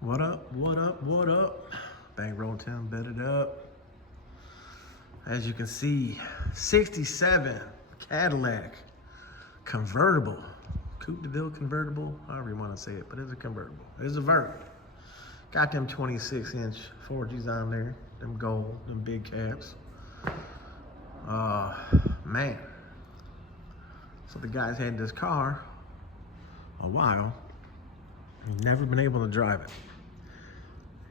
What up, what up, what up? Bankroll Tim bedded up. As you can see, 67 Cadillac Convertible. Coupe Convertible, however you want to say it, but it's a convertible. It's a vert. Got them 26-inch 4Gs on there, them gold, them big caps. Man. So the guy's had this car a while. He's never been able to drive it.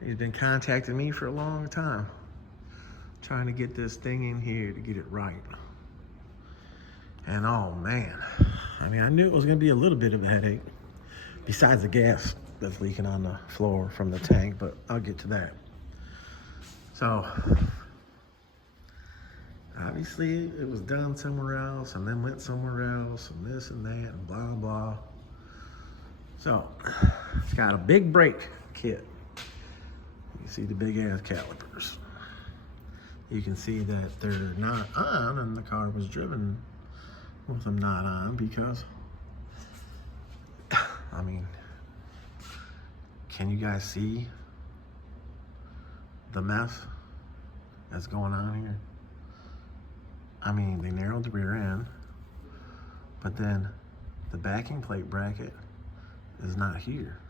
He's been contacting me for a long time, trying to get this thing in here to get it right. And oh man, I mean, I knew it was gonna be a little bit of a headache, besides the gas that's leaking on the floor from the tank, but I'll get to that. So, obviously it was done somewhere else and then went somewhere else and this and that and blah, blah. So, it's got a big brake kit. You see the big ass calipers. You can see that they're not on, and the car was driven with them not on because, I mean, can you guys see the mess that's going on here? I mean, they narrowed the rear end, but then the backing plate bracket is not here,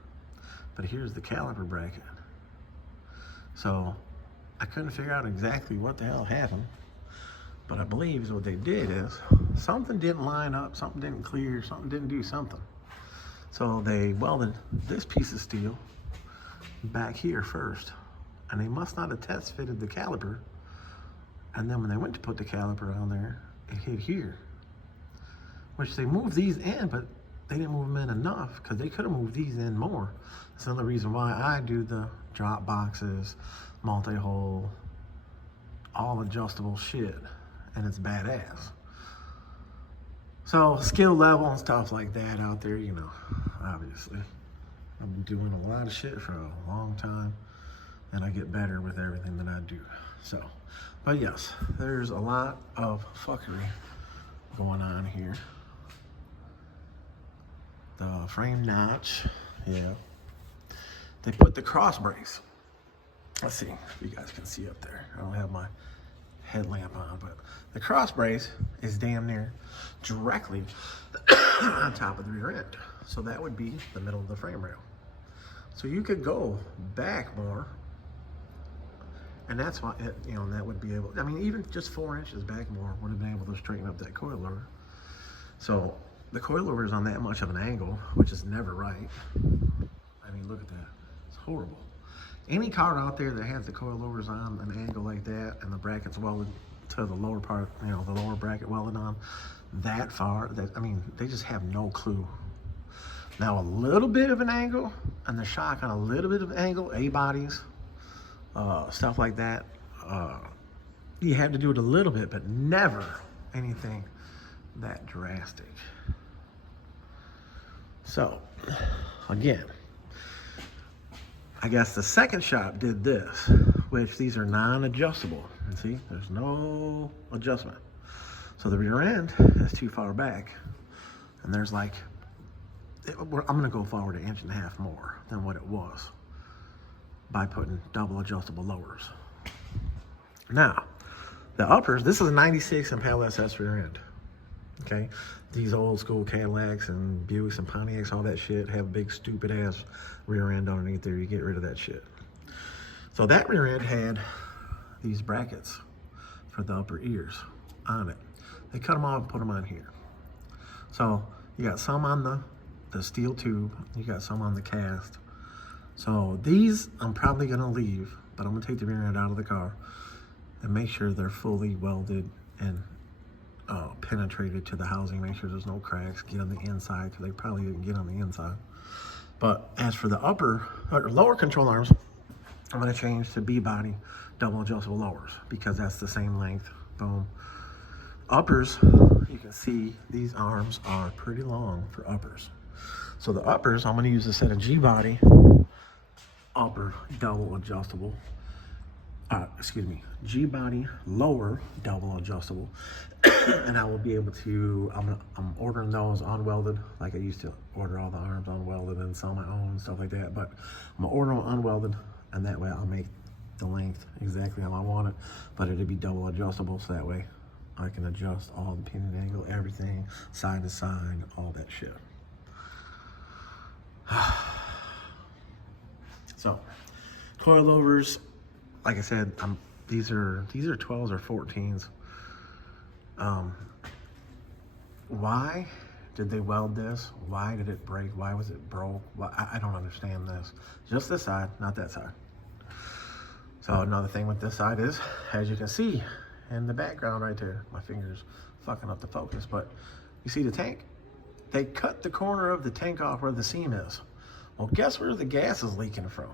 but here's the caliper bracket. So I couldn't figure out exactly what the hell happened, but I believe what they did is something didn't line up, something didn't clear, something didn't do something. So they welded this piece of steel back here first, and they must not have test fitted the caliper. And then when they went to put the caliper on there, it hit here, which they moved these in, but they didn't move them in enough because they could have moved these in more. That's another reason why I do the drop boxes, multi-hole, all adjustable shit, and it's badass. So skill level and stuff like that out there, you know, obviously. I've been doing a lot of shit for a long time, and I get better with everything that I do. So, but yes, there's a lot of fuckery going on here. The frame notch, yeah. They put the cross brace. Let's see if you guys can see up there. I don't have my headlamp on, but the cross brace is damn near directly on top of the rear end. So that would be the middle of the frame rail. So you could go back more, and that's why, you know, that would be able, I mean, even just 4 inches back more would have been able to straighten up that coilover. So the coilover is on that much of an angle, which is never right. I mean, look at that. It's horrible. Any car out there that has the coilovers on an angle like that and the brackets welded to the lower part, you know, the lower bracket welded on that far, that, I mean, they just have no clue. Now, a little bit of an angle and the shock on a little bit of angle, A-bodies, stuff like that, you have to do it a little bit, but never anything that drastic. So, again, I guess the second shop did this, which these are non-adjustable. And see, there's no adjustment. So the rear end is too far back, and there's like, I'm gonna go forward 1.5 inches more than what it was by putting double adjustable lowers. Now, the uppers, this is a 96 Impala SS rear end. Okay, these old school Cadillacs and Buicks and Pontiacs, all that shit, have big stupid ass rear end underneath there. You get rid of that shit. So that rear end had these brackets for the upper ears on it. They cut them off and put them on here. So you got some on the steel tube, you got some on the cast. So these I'm probably gonna leave, but I'm gonna take the rear end out of the car and make sure they're fully welded and penetrated to the housing, make sure there's no cracks, get on the inside, because they probably didn't get on the inside. But as for the upper or lower control arms, I'm going to change to B-body double adjustable lowers, because that's the same length. Boom. Uppers, you can see these arms are pretty long for uppers. So the uppers, I'm going to use a set of G-body upper double adjustable, excuse me, G-body lower double adjustable. And I will be able to, I'm ordering those unwelded, like I used to order all the arms unwelded and sell my own and stuff like that, but I'm gonna order them unwelded, and that way I'll make the length exactly how I want it, but it'll be double adjustable, so that way I can adjust all the pinion angle, everything, side to side, all that shit. So, coilovers, like I said, these are 12s or 14s. Why did they weld this? Why did it break? Why was it broke? I don't understand this. Just this side, not that side. So another thing with this side is, as you can see in the background right there, my finger's fucking up the focus, but you see the tank? They cut the corner of the tank off where the seam is. Well, guess where the gas is leaking from?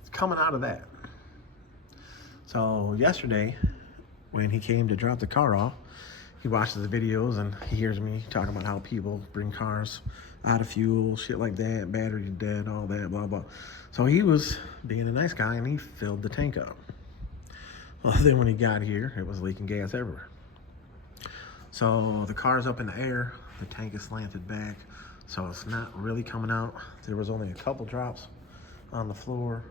It's coming out of that. So yesterday, when he came to drop the car off, he watches the videos and he hears me talking about how people bring cars out of fuel, shit like that, battery dead, all that, blah, blah. So he was being a nice guy and he filled the tank up. Well, then when he got here, it was leaking gas everywhere. So the car's up in the air, the tank is slanted back, so it's not really coming out. There was only a couple drops on the floor.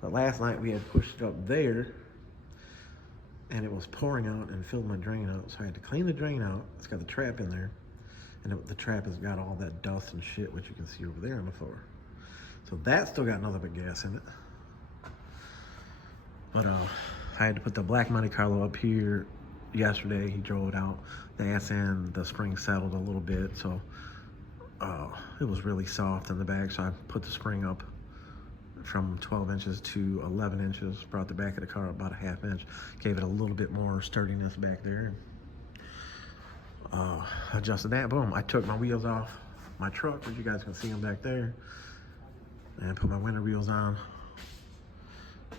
But last night we had pushed it up there and it was pouring out and filled my drain out. So I had to clean the drain out. It's got the trap in there. And the trap has got all that dust and shit, which you can see over there on the floor. So that still got nothing but gas in it. But I had to put the black Monte Carlo up here yesterday. He drove it out. The ass end, the spring settled a little bit. So it was really soft in the back. So I put the spring up from 12 inches to 11 inches, brought the back of the car up about a half inch, gave it a little bit more sturdiness back there. Adjusted that, boom. I took my wheels off my truck, which you guys can see them back there, and put my winter wheels on.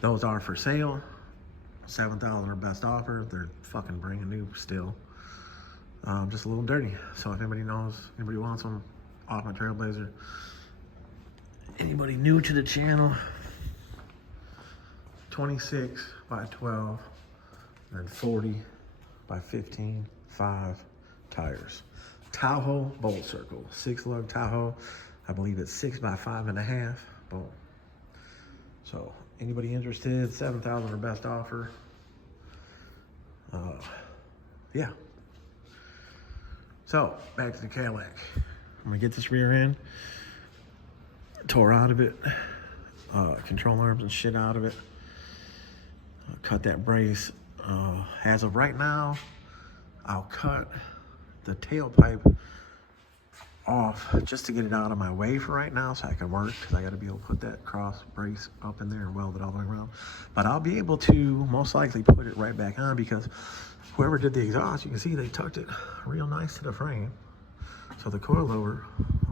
Those are for sale. 7,000 are best offer. They're fucking brand new still. Just a little dirty. So if anybody knows, anybody wants them, off my Trailblazer. Anybody new to the channel, 26 by 12 and 40 by 15, 5 tires. Tahoe bolt circle, 6-lug Tahoe. I believe it's 6 by 5.5. Boom. So anybody interested, 7,000 or best offer. Yeah. So back to the Cadillac. I'm gonna get this rear end tore out of it, control arms and shit out of it, cut that brace. As of right now, I'll cut the tailpipe off just to get it out of my way for right now so I can work, because I got to be able to put that cross brace up in there and weld it all the way around. But I'll be able to most likely put it right back on, because whoever did the exhaust, you can see they tucked it real nice to the frame. So the coilover,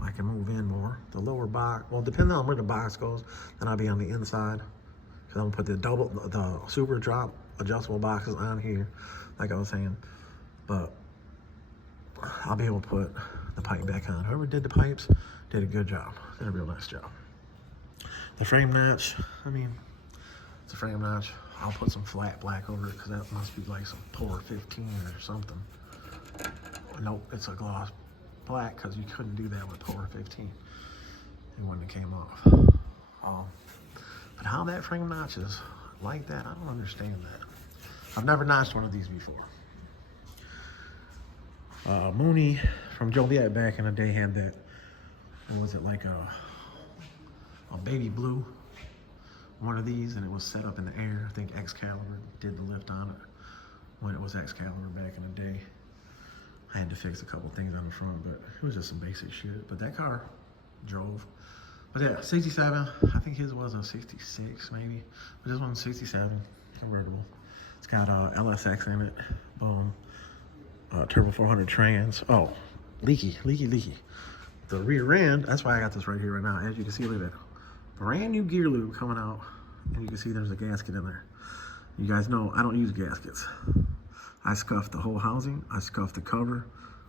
I can move in more. The lower box, well, depending on where the box goes, then I'll be on the inside. Because I'm gonna put the super drop adjustable boxes on here, like I was saying. But I'll be able to put the pipe back on. Whoever did the pipes did a good job. Did a real nice job. The frame notch, I mean, it's a frame notch. I'll put some flat black over it, because that must be like some Pour 15 or something. Nope, it's a gloss black, because you couldn't do that with Pour 15. It wouldn't have came off. But how that frame notches like that, I don't understand that. I've never notched one of these before. Mooney from Joliet back in the day had that, what was it, like a baby blue, one of these, and it was set up in the air. I think Excalibur did the lift on it when it was Excalibur back in the day. I had to fix a couple things on the front, but it was just some basic shit. But that car drove. But yeah, 67, I think his was a 66 maybe, but this one's 67, convertible. It's got LSX in it, boom, turbo 400 trans. Oh, leaky. The rear end, that's why I got this right here right now. As you can see, look at that. Brand new gear lube coming out, and you can see there's a gasket in there. You guys know I don't use gaskets. I scuffed the whole housing. I scuffed the cover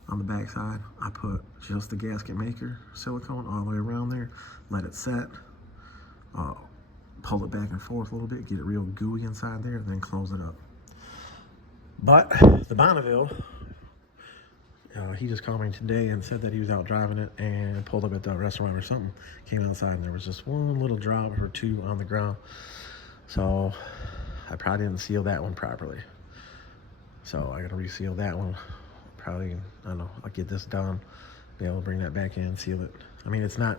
on the back side. I put just the gasket maker silicone all the way around there, let it set. pull it back and forth a little bit, get it real gooey inside there, and then close it up. But the Bonneville, he just called me today and said that he was out driving it and pulled up at the restaurant or something. Came outside and there was just one little drop or two on the ground. So I probably didn't seal that one properly. So I gotta reseal that one. Probably, I don't know, I'll get this done, be able to bring that back in, seal it. I mean, it's not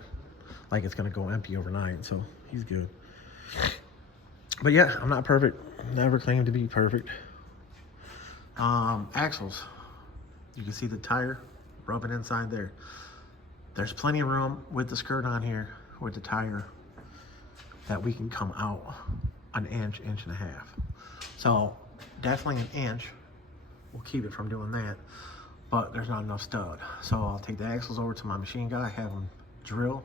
like it's gonna go empty overnight, so he's good. But yeah, I'm not perfect. Never claimed to be perfect. Axles. You can see the tire rubbing inside there. There's plenty of room with the skirt on here with the tire that we can come out an inch, inch and a half. So definitely an inch will keep it from doing that, but there's not enough stud. So I'll take the axles over to my machine guy, have him drill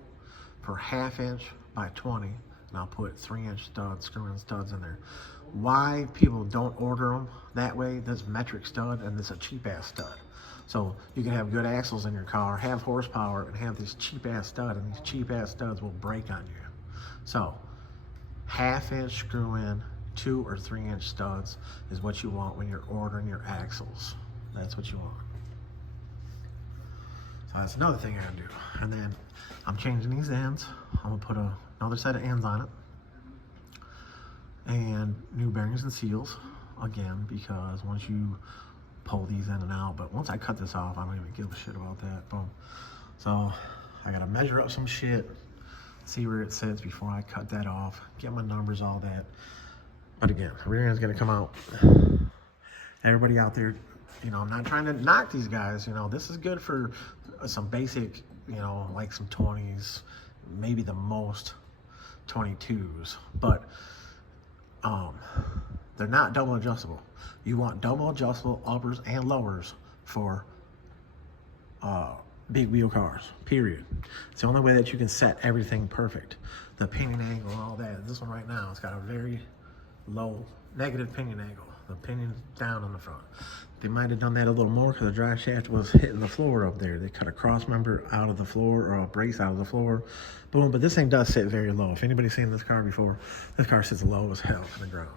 for 1/2 inch by 20, and I'll put 3-inch studs, screw-in studs in there. Why people don't order them that way, this metric stud and this a cheap ass stud. So you can have good axles in your car, have horsepower, and have this cheap ass stud, and these cheap ass studs will break on you. So 1/2 inch screw in, 2 or 3-inch studs is what you want when you're ordering your axles. That's what you want. So that's another thing I gotta do. And then I'm changing these ends. I'm gonna put another set of ends on it. And new bearings and seals again, because once you pull these in and out, but once I cut this off, I don't even give a shit about that. Boom. So I gotta measure up some shit, see where it sits before I cut that off, get my numbers, all that. But again, the rear end's gonna come out. Everybody out there, you know, I'm not trying to knock these guys, you know, this is good for some basic, you know, like some 20s, maybe the most 22s, but they're not double adjustable. You want double adjustable uppers and lowers for big wheel cars, period. It's the only way that you can set everything perfect. The pinion angle and all that. This one right now, it's got a very low negative pinion angle. The pinion's down on the front. They might have done that a little more because the drive shaft was hitting the floor up there. They cut a cross member out of the floor or a brace out of the floor. Boom, but this thing does sit very low. If anybody's seen this car before, this car sits low as hell on the ground.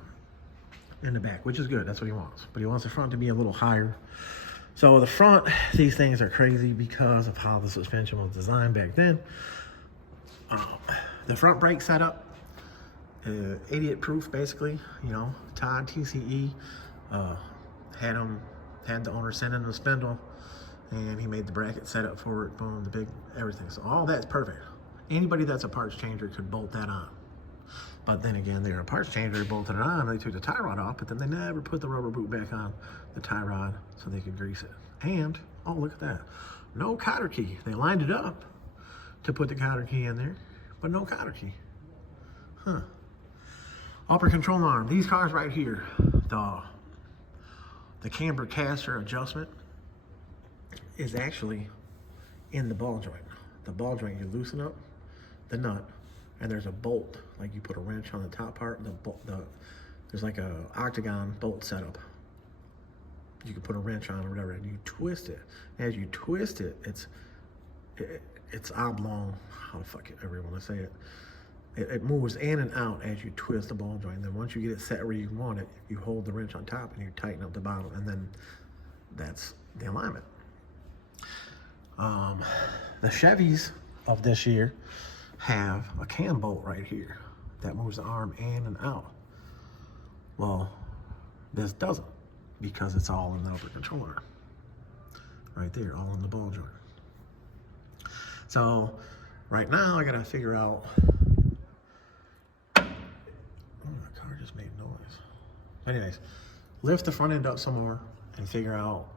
In the back, which is good, that's what he wants. But he wants the front to be a little higher. So the front, these things are crazy because of how the suspension was designed back then. The front brake setup, idiot proof basically, you know, Todd TCE had the owner send in the spindle and he made the bracket setup for it, boom, the big everything. So all that's perfect. Anybody that's a parts changer could bolt that on. But then again, they're a parts changer, they bolted it on, they took the tie rod off, but then they never put the rubber boot back on the tie rod so they could grease it. And, oh, look at that. No cotter key. They lined it up to put the cotter key in there, but no cotter key. Huh. Upper control arm. These cars right here, the camber caster adjustment is actually in the ball joint. The ball joint, you loosen up the nut, and there's a bolt, like you put a wrench on the top part. There's like a octagon bolt setup. You can put a wrench on or whatever, and you twist it. As you twist it, it's oblong. How the fuck ever you want to say it? It moves in and out as you twist the ball joint. And then once you get it set where you want it, you hold the wrench on top and you tighten up the bottom, and then that's the alignment. The Chevys of this year have a cam bolt right here that moves the arm in and out. Well, this doesn't, because it's all in the upper control arm. Right there, all in the ball joint. So right now I gotta figure out, oh, the car just made noise. Anyways, lift the front end up some more and figure out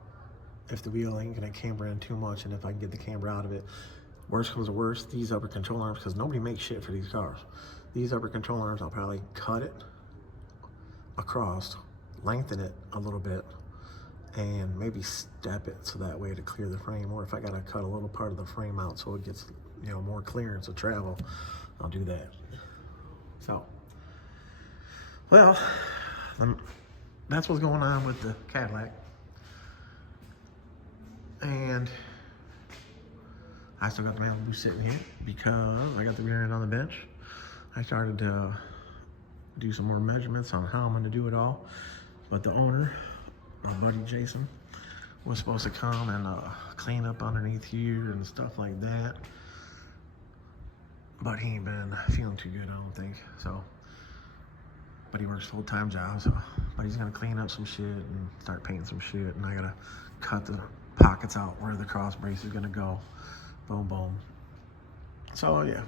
if the wheel ain't gonna camber in too much and if I can get the camber out of it. Worst comes to worst, these upper control arms, because nobody makes shit for these cars. These upper control arms, I'll probably cut it across, lengthen it a little bit, and maybe step it so that way to clear the frame. Or if I gotta cut a little part of the frame out so it gets, you know, more clearance of travel, I'll do that. So, well, that's what's going on with the Cadillac. And I still got the Malibu sitting here because I got the rear end on the bench. I started do some more measurements on how I'm gonna do it all. But the owner, my buddy Jason, was supposed to come and clean up underneath here and stuff like that. But he ain't been feeling too good, I don't think. So, but he works full-time job, so, but he's gonna clean up some shit and start painting some shit, and I gotta cut the pockets out where the cross brace is gonna go. Boom, boom. So yeah,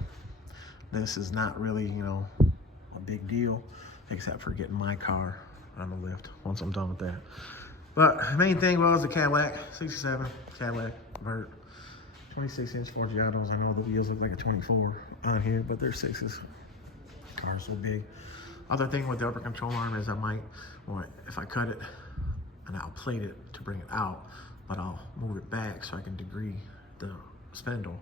this is not really, you know, a big deal, except for getting my car on the lift once I'm done with that. But the main thing was the Cadillac, 67 Cadillac Vert, 26-inch Forgiatos. I know the wheels look like a 24 on here, but they're 6s. Car's so big. Other thing with the upper control arm is I might, or if I cut it, and I'll plate it to bring it out, but I'll move it back so I can degree the spindle,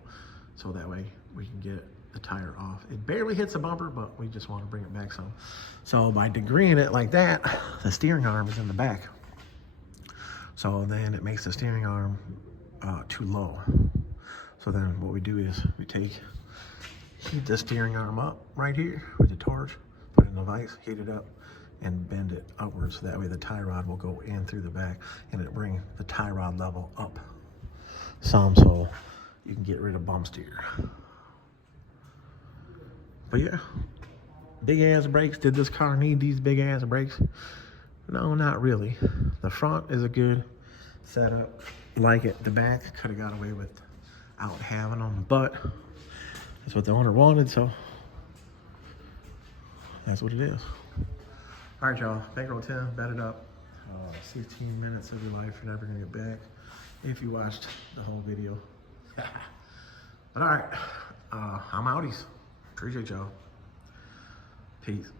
so that way we can get the tire off. It barely hits the bumper, but we just want to bring it back some. So by degreeing it like that, the steering arm is in the back. So then it makes the steering arm too low. So then what we do is we heat the steering arm up right here with the torch, put it in the vise, heat it up, and bend it upwards. So that way the tie rod will go in through the back, and it bring the tie rod level up some, so you can get rid of bump steer. But yeah, big ass brakes. Did this car need these big ass brakes? No, not really. The front is a good setup. Like it. The back could have got away without having them, but that's what the owner wanted, so that's what it is. All right, y'all. Bankroll Tim, bet it up. 16 minutes of your life you're never gonna get back if you watched the whole video. But all right, I'm outies. Appreciate y'all. Peace.